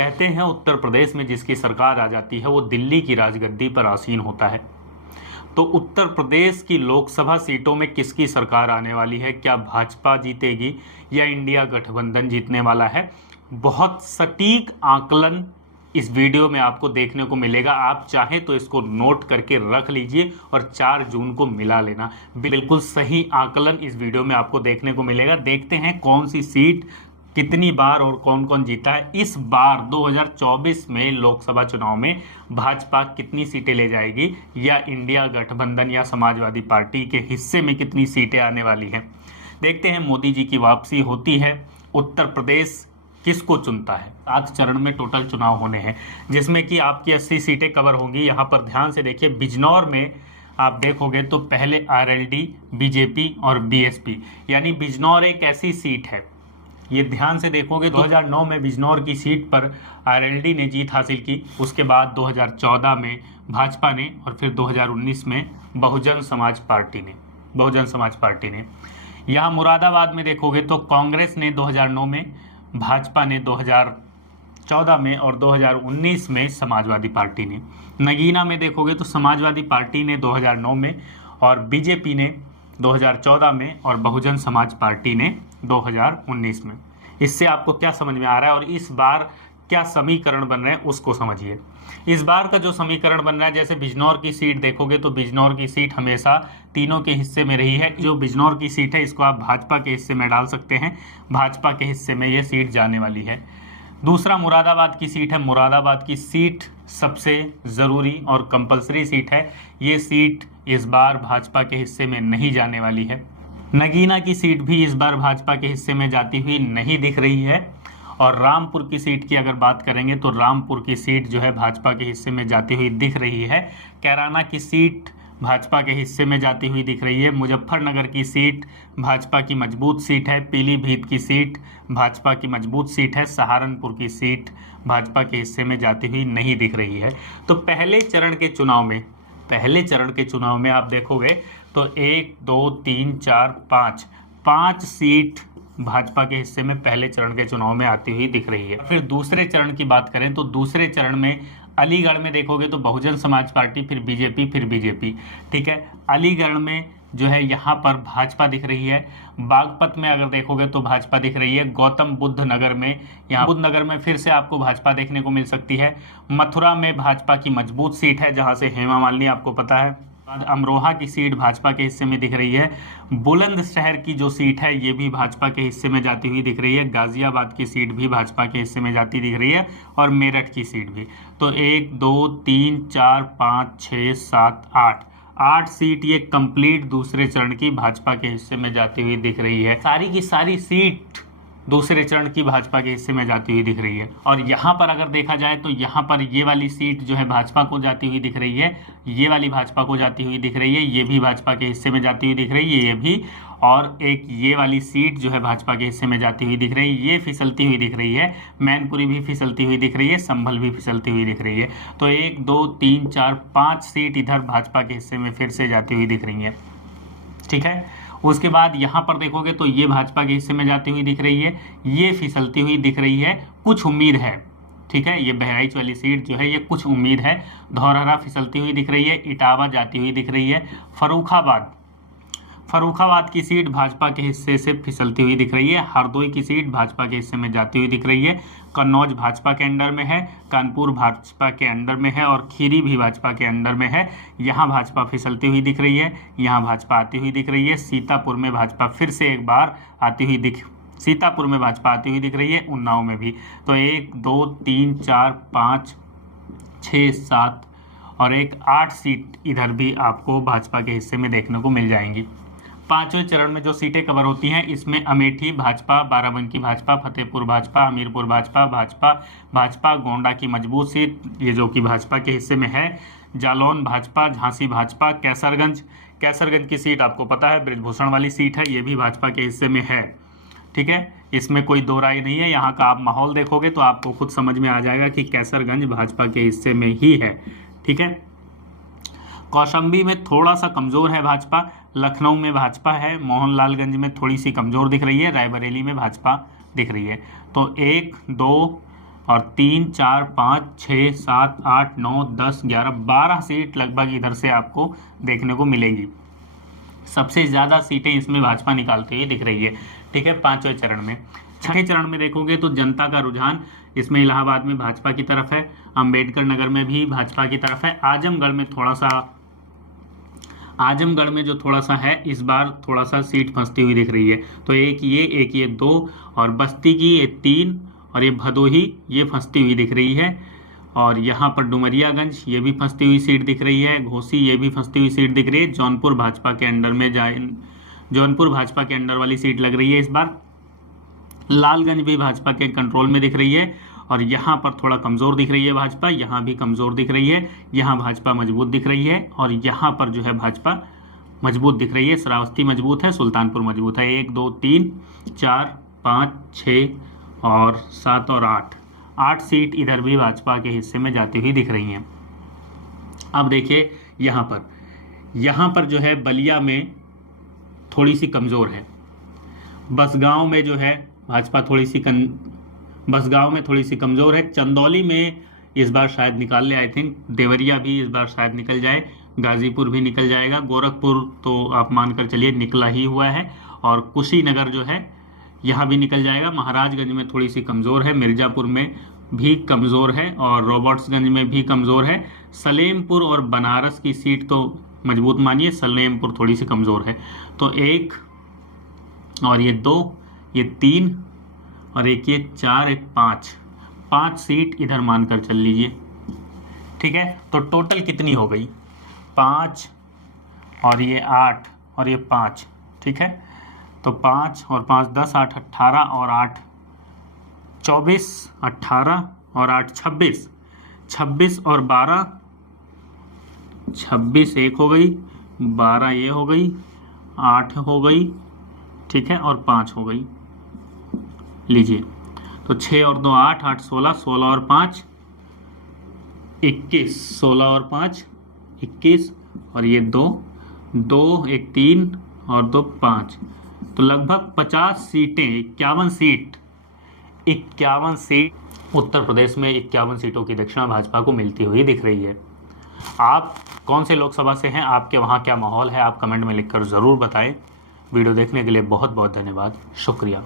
कहते हैं उत्तर प्रदेश में जिसकी सरकार आ जाती है वो दिल्ली की राजगद्दी पर आसीन होता है। तो उत्तर प्रदेश की लोकसभा सीटों में किसकी सरकार आने वाली है? क्या भाजपा जीतेगी या इंडिया गठबंधन जीतने वाला है? बहुत सटीक आकलन इस वीडियो में आपको देखने को मिलेगा। आप चाहें तो इसको नोट करके रख लीजिए और 4 जून को मिला लेना। बिल्कुल सही आकलन इस वीडियो में आपको देखने को मिलेगा। देखते हैं कौन सी सीट कितनी बार और कौन कौन जीता है। इस बार 2024 में लोकसभा चुनाव में भाजपा कितनी सीटें ले जाएगी या इंडिया गठबंधन या समाजवादी पार्टी के हिस्से में कितनी सीटें आने वाली हैं। देखते हैं। मोदी जी की वापसी होती है, उत्तर प्रदेश किसको चुनता है। 7 चरण में टोटल चुनाव होने हैं जिसमें कि आपकी 80 सीटें कवर होंगी। यहाँ पर ध्यान से देखिए, बिजनौर में आप देखोगे तो पहले आरएलडी, बीजेपी और बीएसपी, यानी बिजनौर एक ऐसी सीट है, ये ध्यान से देखोगे 2009 में बिजनौर की सीट पर आरएलडी ने जीत हासिल की। उसके बाद 2014 में भाजपा ने और फिर 2019 में बहुजन समाज पार्टी ने। यहाँ मुरादाबाद में देखोगे तो कांग्रेस ने 2009 में, भाजपा ने 2014 में और 2019 में समाजवादी पार्टी ने। नगीना में देखोगे तो समाजवादी पार्टी ने 2009 में और बीजेपी ने 2014 में और बहुजन समाज पार्टी ने 2019 में। इससे आपको क्या समझ में आ रहा है और इस बार क्या समीकरण बन रहे हैं उसको समझिए। इस बार का जो समीकरण बन रहा है, जैसे बिजनौर की सीट देखोगे तो बिजनौर की सीट हमेशा तीनों के हिस्से में रही है। जो बिजनौर की सीट है इसको आप भाजपा के हिस्से में डाल सकते हैं, भाजपा के हिस्से में ये सीट जाने वाली है। दूसरा मुरादाबाद की सीट है। मुरादाबाद की सीट सबसे ज़रूरी और कंपलसरी सीट है। ये सीट इस बार भाजपा के हिस्से में नहीं जाने वाली है। नगीना की सीट भी इस बार भाजपा के हिस्से में जाती हुई नहीं दिख रही है। और रामपुर की सीट की अगर बात करेंगे तो रामपुर की सीट जो है भाजपा के हिस्से में जाती हुई दिख रही है। कैराना की सीट भाजपा के हिस्से में जाती हुई दिख रही है। मुजफ्फरनगर की सीट भाजपा की मजबूत सीट है। पीलीभीत की सीट भाजपा की मजबूत सीट है। सहारनपुर की सीट भाजपा के हिस्से में जाती हुई नहीं दिख रही है। तो पहले चरण के चुनाव में आप देखोगे तो 1 2 3 4 5 सीट भाजपा के हिस्से में पहले चरण के चुनाव में आती हुई दिख रही है। फिर दूसरे चरण की बात करें तो दूसरे चरण में अलीगढ़ में देखोगे तो बहुजन समाज पार्टी, फिर बीजेपी, ठीक है। अलीगढ़ में जो है यहाँ पर भाजपा दिख रही है। बागपत में अगर देखोगे तो भाजपा दिख रही है। गौतम बुद्ध नगर में, यहाँ बुद्ध नगर में फिर से आपको भाजपा देखने को मिल सकती है। मथुरा में भाजपा की मजबूत सीट है जहाँ से हेमा मालिनी आपको पता है। अमरोहा की सीट भाजपा के हिस्से में दिख रही है। बुलंदशहर की जो सीट है ये भी भाजपा के हिस्से में जाती हुई दिख रही है। गाजियाबाद की सीट भी भाजपा के हिस्से में जाती दिख रही है और मेरठ की सीट भी। तो 1 2 3 4 5 6 7 8 सीट ये कंप्लीट दूसरे चरण की भाजपा के हिस्से में जाती हुई दिख रही है। सारी की सारी सीट दूसरे चरण की भाजपा के हिस्से में जाती हुई दिख रही है। और यहाँ पर अगर देखा जाए तो यहाँ पर ये वाली सीट जो है भाजपा को जाती हुई दिख रही है। ये वाली भाजपा को जाती हुई दिख रही है। ये भी भाजपा के हिस्से में जाती हुई दिख रही है, ये भी। और एक ये वाली सीट जो है भाजपा के हिस्से में जाती हुई दिख रही है, ये फिसलती हुई दिख रही है। मैनपुरी भी फिसलती हुई दिख रही है, संभल भी फिसलती हुई दिख रही है। तो 1 2 3 4 5 सीट इधर भाजपा के हिस्से में फिर से जाती हुई दिख रही है, ठीक है। उसके बाद यहाँ पर देखोगे तो ये भाजपा के हिस्से में जाती हुई दिख रही है, ये फिसलती हुई दिख रही है। कुछ उम्मीद है, ठीक है। ये बहराइच वाली सीट जो है ये कुछ उम्मीद है। धौरहरा फिसलती हुई दिख रही है। इटावा जाती हुई दिख रही है। फर्रुखाबाद की सीट भाजपा के हिस्से से फिसलती हुई दिख रही है। हरदोई की सीट भाजपा के हिस्से में जाती हुई दिख रही है। कन्नौज भाजपा के अंडर में है। कानपुर भाजपा के अंडर में है और खीरी भी भाजपा के अंडर में है। यहाँ भाजपा फिसलती हुई दिख रही है, यहाँ भाजपा आती हुई दिख रही है। सीतापुर में भाजपा फिर से एक बार सीतापुर में भाजपा आती हुई दिख रही है, उन्नाव में भी। तो 1 2 3 4 5 6 7 और 8 सीट इधर भी आपको भाजपा के हिस्से में देखने को मिल जाएंगी। 5वें चरण में जो सीटें कवर होती हैं इसमें अमेठी भाजपा, बाराबंकी भाजपा, फतेहपुर भाजपा, हमीरपुर भाजपा, गोंडा की मजबूत सीट ये जो कि भाजपा के हिस्से में है। जालौन भाजपा, झांसी भाजपा, कैसरगंज की सीट आपको पता है बृजभूषण वाली सीट है, ये भी भाजपा के हिस्से में है, ठीक है। इसमें कोई दो राय नहीं है। यहाँ का आप माहौल देखोगे तो आपको खुद समझ में आ जाएगा कि कैसरगंज भाजपा के हिस्से में ही है, ठीक है। कौशाम्बी में थोड़ा सा कमज़ोर है भाजपा। लखनऊ में भाजपा है। मोहनलालगंज में थोड़ी सी कमज़ोर दिख रही है। रायबरेली में भाजपा दिख रही है। तो 1 2 और 3, 4, 5, 6, 7, 8, 9, 10, 11, 12 सीट लगभग इधर से आपको देखने को मिलेगी। सबसे ज़्यादा सीटें इसमें भाजपा निकालती हुई दिख रही है। ठीक है, 5वें चरण में। 6वें चरण में देखोगे तो जनता का रुझान इसमें इलाहाबाद में भाजपा की तरफ है, अंबेडकर नगर में भी भाजपा की तरफ है, आजमगढ़ में जो थोड़ा सा है इस बार थोड़ा सा सीट फंसती हुई दिख रही है। तो एक ये 2 और बस्ती की ये 3 और ये भदोही ये फंसती हुई दिख रही है। और यहाँ पर डुमरियागंज ये भी फंसती हुई सीट दिख रही है, घोसी ये भी फंसती हुई सीट दिख रही है। जौनपुर भाजपा के अंडर वाली सीट लग रही है इस बार। लालगंज भी भाजपा के कंट्रोल में दिख रही है और यहाँ पर थोड़ा कमज़ोर दिख रही है भाजपा, यहाँ भी कमज़ोर दिख रही है, यहाँ भाजपा मजबूत दिख रही है और यहाँ पर जो है भाजपा मजबूत दिख रही है। श्रावस्ती मजबूत है, सुल्तानपुर मजबूत है। 1, 2, 3, 4, 5, 6 और 7 और 8 सीट इधर भी भाजपा के हिस्से में जाती हुई दिख रही हैं। अब देखिए यहाँ पर जो है बलिया में थोड़ी सी कमज़ोर है। बसगांव में जो है भाजपा बसगांव में थोड़ी सी कमज़ोर है। चंदौली में इस बार शायद निकाल ले, आई थिंक देवरिया भी इस बार शायद निकल जाए, गाजीपुर भी निकल जाएगा, गोरखपुर तो आप मानकर चलिए निकला ही हुआ है और कुशीनगर जो है यहाँ भी निकल जाएगा। महाराजगंज में थोड़ी सी कमज़ोर है, मिर्ज़ापुर में भी कमज़ोर है और रॉबर्ट्सगंज में भी कमज़ोर है। सलेमपुर और बनारस की सीट तो मजबूत मानिए, सलेमपुर थोड़ी सी कमज़ोर है। तो 1 और ये 2, ये 3 और एक ये 4, एक 5 सीट इधर मानकर चल लीजिए। ठीक है, तो टोटल कितनी हो गई? 5 और ये 8 और ये 5। ठीक है, तो 5 और 5 10, 8 18 और 8 24, 18 और 8 26, 26 और 12 26 एक हो गई, 12 ये हो गई, 8 हो गई। ठीक है, और 5 हो गई। लीजिए, तो 6 और 2 8, 8 16, 16 और 5 21, 16 और 5 21 और ये 2 एक 3 और 2 5, तो लगभग 50 सीटें, 51 सीट उत्तर प्रदेश में 51 सीटों की दक्षिणा भाजपा को मिलती हुई दिख रही है। आप कौन से लोकसभा से हैं, आपके वहाँ क्या माहौल है, आप कमेंट में लिखकर ज़रूर बताएं। वीडियो देखने के लिए बहुत बहुत धन्यवाद, शुक्रिया।